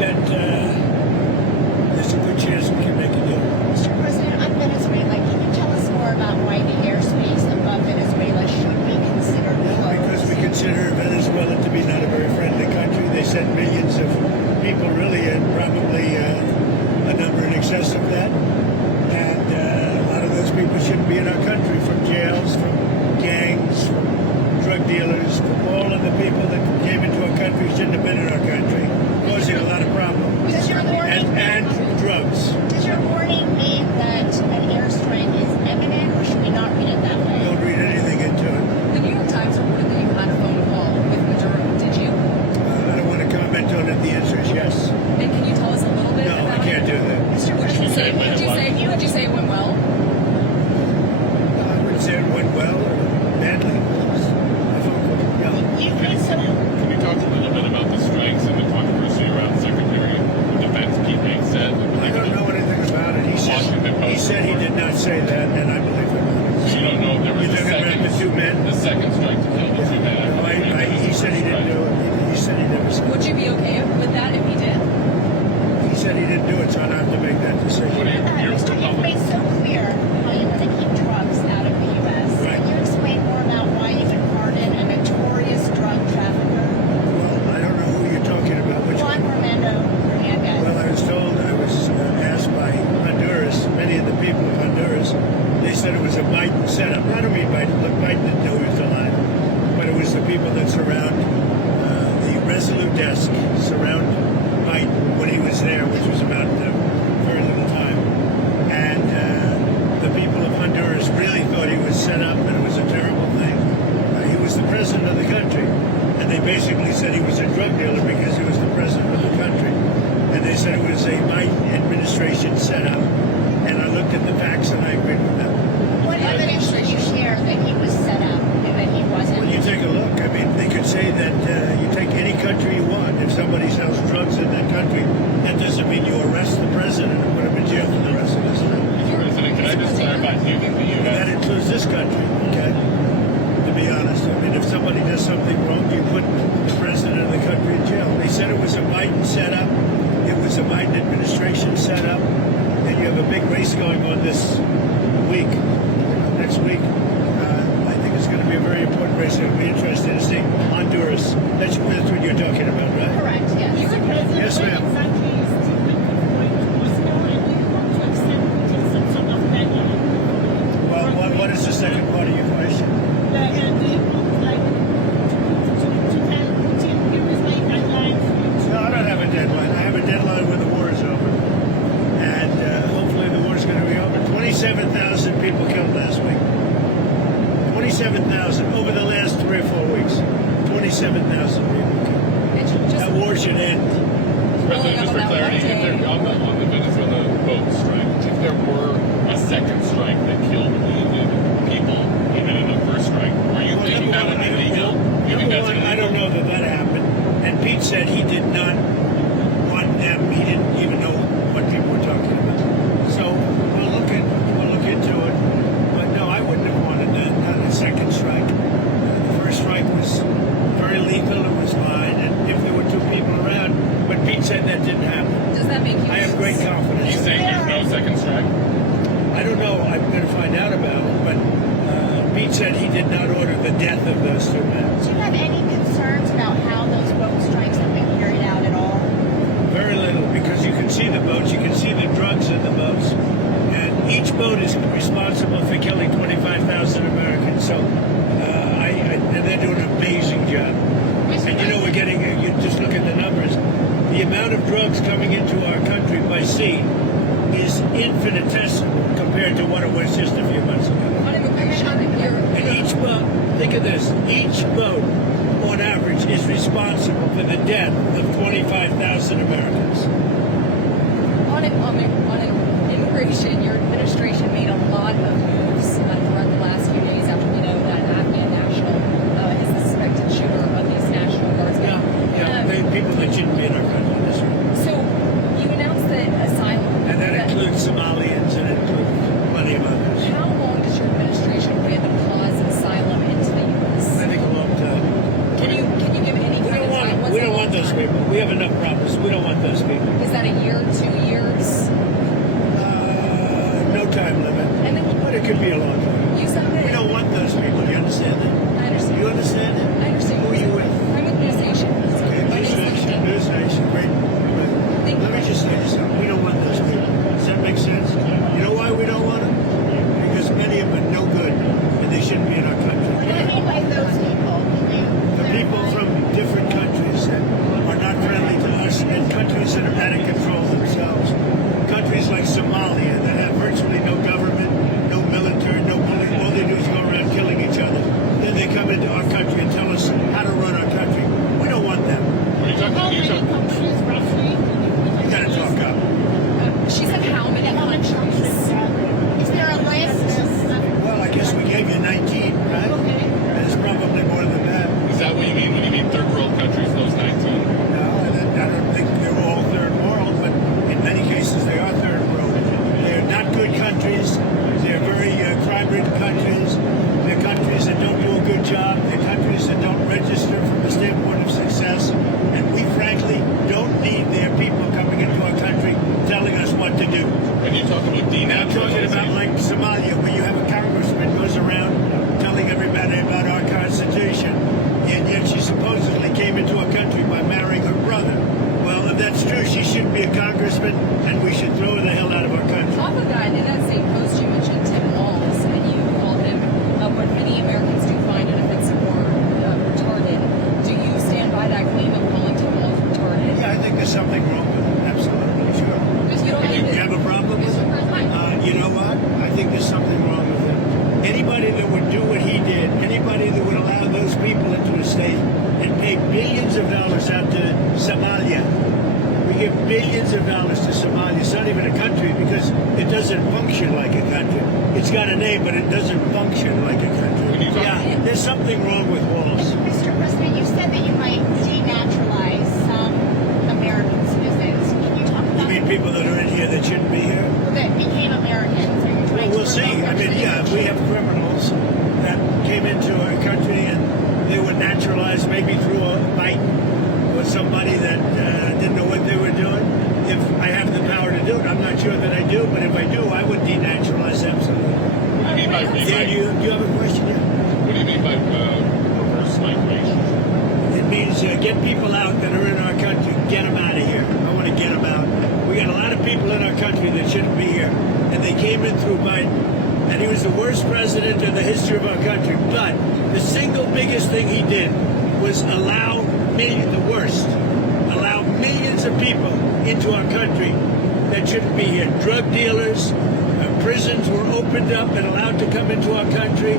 that there's a good chance we can make a deal. Mr. President, on Venezuela, can you tell us more about why the airspace above Venezuela should be considered closed? Because we consider Venezuela to be not a very friendly country. They send millions of people, really, and probably a number in excess of that. And a lot of those people shouldn't be in our country, from jails, from gangs, from drug dealers, from all of the people that came into our country shouldn't have been in our country, causing a lot of problems. Does your warning, And drugs. does your warning mean that an airstrike is imminent, or should we not read it that way? Don't read anything into it. The New York Times reported that you had a phone call with Maduro. Did you? I don't want to comment on it. The answer is yes. And can you tell us a little bit No, about I can't do that. Mr. Would you President, say, would you say it went well? I wouldn't say it went well or badly. Yeah. you think so? Can you talk a little bit about the strikes and the controversy around Secretary of Defense Pete Hegseth? I don't know anything about it. He said he did not say that, and I believe him. So you don't know if there was You're a talking about the two men? the second strike to kill the two men. He said he didn't do it. He said he never said Would you be okay with that if he did? He said he didn't do it, so I don't have to make that decision. What do you, your Mr. You've public? made so clear how you want to keep drugs out of the U.S. Right. Can you explain more about why you would pardon a notorious drug trafficker, Well, I don't know who you're talking about. Which Juan one? Romando Hernandez? Well, I was told, I was asked by Honduras, many of the people of Honduras, they said it was a Biden setup. I don't mean Biden. Look, Biden didn't know he was alive. But it was the people that surround the Resolute desk, surround Biden when he was there, which was about very little time. And the people of Honduras really thought he was set up and it was a terrible thing. He was the president of the country. And they basically said he was a drug dealer because he was the president of the country. And they said it was a Biden administration setup. And I looked at the facts and I agreed with them. What evidence did you share that he was set up and that he wasn't? Well, you take a look. I mean, they could say that you take any country you want. If somebody sells drugs in that country, that doesn't mean you arrest the president and put him in jail for the rest of his life. President, can I just clarify? Do you think the That U.S. includes this country, okay? To be honest, I mean, if somebody does something wrong, you put the president of the country in jail. They said it was a Biden setup. It was a Biden administration setup. And you have a big race going on this week, next week. I think it's going to be a very important race. It'll be interesting to see Honduras. That's what you're talking about, right? Correct, yes. Yes, ma'am. Well, what is the second part of your question? No, I don't have a deadline. I have a deadline when the war is over. And hopefully the war is going to be over. 27,000 people killed last week. 27,000 over the last 3 or 4 weeks. 27,000 people killed. That war should end. President, just for clarity, if there, on the Venezuela boat strike, if there were a second strike that killed wounded people, even in the first strike, are you thinking that would be legal? You think that's illegal? I don't know that happened. And Pete said he did not want them. He didn't even know what people were talking about. So we'll look into it. But no, I wouldn't have wanted a second strike. The first strike was very lethal. It was fine. And if there were 2 people around, but Pete said that didn't happen. Does that make you? I have great Are confidence. you saying there's no second strike? I don't know. I'm going to find out about it. But Pete said he did not order the death of those 2 men. Do you have any concerns about how those boat strikes have been carried out at all? Very little, because you can see the boats, you can see the drugs in the boats, and each boat is responsible for killing 25,000 Americans. So, and they're doing an amazing job. And you know, we're getting, you just look at the numbers, the amount of drugs coming into our country by sea is infinitesimal compared to what it was just a few months ago. On immigration, And each boat, think of this, each boat on average is responsible for the death of 25,000 Americans. on immigration, your administration made a lot of moves throughout the last few days after we know that Afghan national is the suspected shooter of these National Guardsmen. People that shouldn't be in our country. That's right. So you announced that asylum. And that includes Somalians and it includes plenty of others. How long does your administration plan to pause asylum into the U.S.? I think a long time. Can you give any kind of time? We don't want those people. We have enough have problems. We don't want those people. Is that a year, 2 years? No time limit. And then But it could be a long time. you said that. We don't want those people. You understand that? I understand. You understand that? I understand. Who are you with? I'm with News Nation. Okay, My News name's Nation. News Nation. Great. Thank Let me you. just say this. We don't want those people. Does that make sense? You know why we don't want them? Because many of them are no good, and they shouldn't be in our What do you country. mean by those people? Can you The people clarify? from different countries that are not friendly to us, and countries that are out of control themselves. Countries like Somalia that have virtually no government, no military, no police. All they do is go around killing each other. Then they come into our country and tell us how to run our country. We don't want them. Are you talking? How You many talking? countries roughly? You gotta talk up. She said how many How many countries? countries? Is there a list? Well, I guess we gave you 19, right? Okay. There's probably more than that. Is that what you mean when you mean third world countries? Those 19. No, I don't think they're all third world, but in many cases they are third world. They're not good countries. They're very crime-ridden countries. They're countries that don't do a good job. They're countries that don't register from the standpoint of success. And we, frankly, don't need their people coming into our country telling us what to do. When you talk about Now, I'm talking about denaturalization, like Somalia, where you have a congressman goes around telling everybody about our Constitution, and yet she supposedly came into our country by marrying her brother. Well, if that's true, she shouldn't be a congressman, and we should throw her the hell out of our country. Off of that, in that same post, you mentioned Tim Walz, and you called him what many Americans do find inoffensive or retarded. Do you stand by that claim of calling Tim Walz retarded? Yeah, I think there's something wrong with it. Absolutely, sure. Because you don't You have a problem with it? You know what? I think there's something wrong with it. Anybody that would do what he did, anybody that would allow those people into a state and pay billions of dollars out to Somalia. We give billions of dollars to Somalia. It's not even a country because it doesn't function like a country. It's got a name, but it doesn't function like a country. Yeah, there's something wrong with walls. Mr. President, you said that you might denaturalize some American citizens. Can you talk You about mean people that are in here that shouldn't be here? that became Americans? Are you Well, trying we'll to see. revoke I their mean, yeah, if we have criminals that came into our country and they were naturalized maybe through a fight or somebody that didn't know what they were doing. If I have the power to do it, I'm not sure that I do, but if I do, I would denaturalize absolutely. what do you mean by Yeah, do you have a question? Yeah. what do you mean by reverse migration? It means get people out that are in our country. Get them out of here. I want to get them out. We got a lot of people in our country that shouldn't be here, and they came in through Biden, and he was the worst president in the history of our country. But the single biggest thing he did was allow millions of people into our country that shouldn't be here. Drug dealers, prisons were opened up and allowed to come into our country.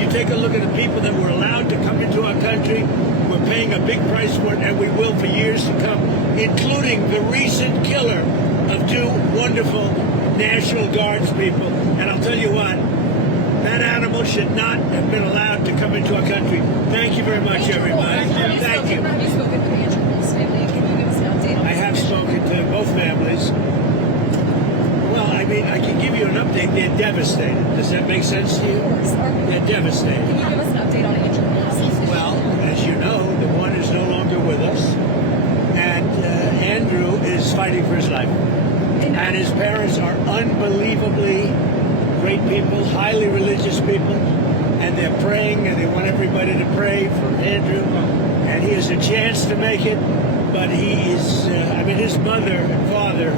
You take a look at the people that were allowed to come into our country. We're paying a big price for it, and we will for years to come, including the recent killer of two wonderful National Guards people. And I'll tell you what, that animal should not have been allowed to come into our country. Thank you very much, everybody. Thank you. Have you spoken to the Andrew Walz family? Can you give us an update on I have spoken to both families. Well, I mean, I can give you an update. They're devastated. Does that make sense to you? Of course. They're devastated. Can you give us an update on Andrew Walz? Well, as you know, the one is no longer with us, and Andrew is fighting for his life. And his parents are unbelievably great people, highly religious people, and they're praying, and they want everybody to pray for Andrew. And he has a chance to make it, but he is, his mother and father,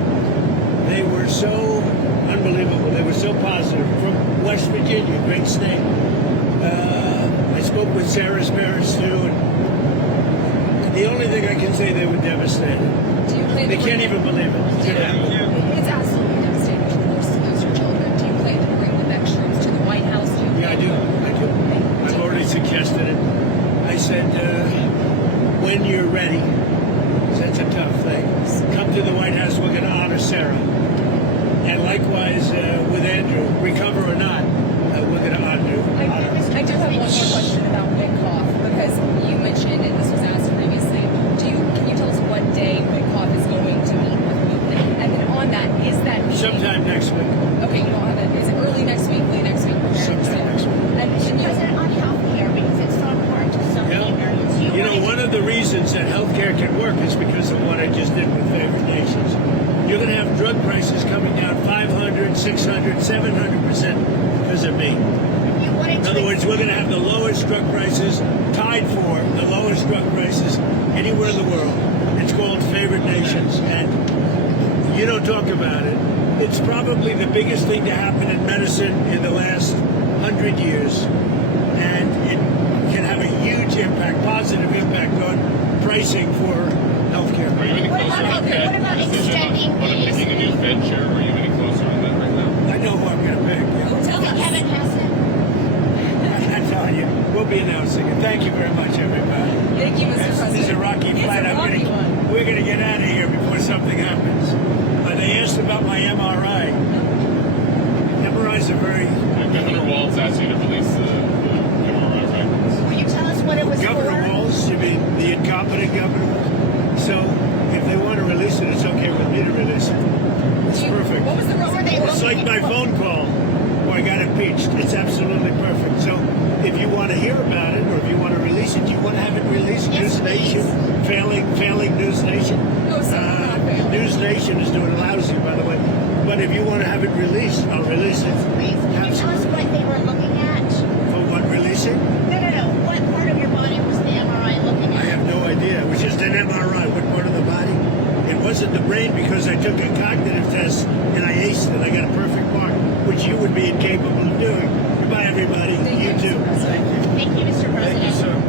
they were so unbelievable. They were so positive. From West Virginia, great state. I spoke with Sarah's parents too, and the only thing I can say, they were devastated. Do you plan They to can't bring even believe it. It's gonna happen. It's absolutely devastating to lose your children. Do you plan to bring the extras to the White House? Yeah, I do. I've already suggested it. I said, when you're ready, 'cause that's a tough thing, come to the White House. We're going to honor Sarah. And likewise with Andrew, recover or not, we're going to honor you. I do have one more question about Witkoff, because you mentioned, and this was asked previously, can you tell us what day Witkoff is going to meet with Putin? And then on that, is that meeting... Sometime next week. Okay, you don't have it. Is it early next week, late next week? Sometime next week. And you... President, on health care, because it's so important to so many Americans. You know, one of the reasons that healthcare can work is because of what I drug prices coming down 500, 600, 700% because of me. You wanted In to other words, we're going to have the lowest drug prices, tied for the lowest drug prices anywhere in the world. It's called Favored Nations, and you don't talk about it. It's probably the biggest thing to happen in medicine in the last 100 years, and it can have a huge impact, positive impact on pricing for healthcare. Are you any What closer about- on okay, that what about decision extending on these? picking a new Fed chair? Are you any closer on that right now? I know who I'm going to pick. Yeah. Oh, tell us. Kevin Hassett? I'm telling you, we'll be announcing it. Thank you very much, everybody. Thank you, Mr. President. This is a rocky It's flight. a rocky one. We're going to get out of here before something happens. They asked about my MRI. MRIs are very. Governor Walz asked you to release the MRI records. Will you tell us what it was Governor for? Walz, you mean the incompetent governor? So if they want to release it, it's okay with me to release it. It's perfect. What was the What were they It's like my phone call where I got impeached. It's absolutely perfect. So if you want to hear about it or if you want to release it, you want to have it released. Yes, News Nation, failing News Nation. No, sir, not failing. News Nation is doing lousy, by the way. But if you want to have it released, I'll release it. Please, can you tell us what they were looking at? For what, releasing? No. What part of your body was the MRI looking I at? have no idea. It was just an MRI. What part of the body? It wasn't the brain because I took a cognitive test and I aced it. I got a perfect mark, which you would be incapable of doing. Goodbye, everybody. Thank you, You too. Mr. President. Thank you, Mr. Thank you, President. sir.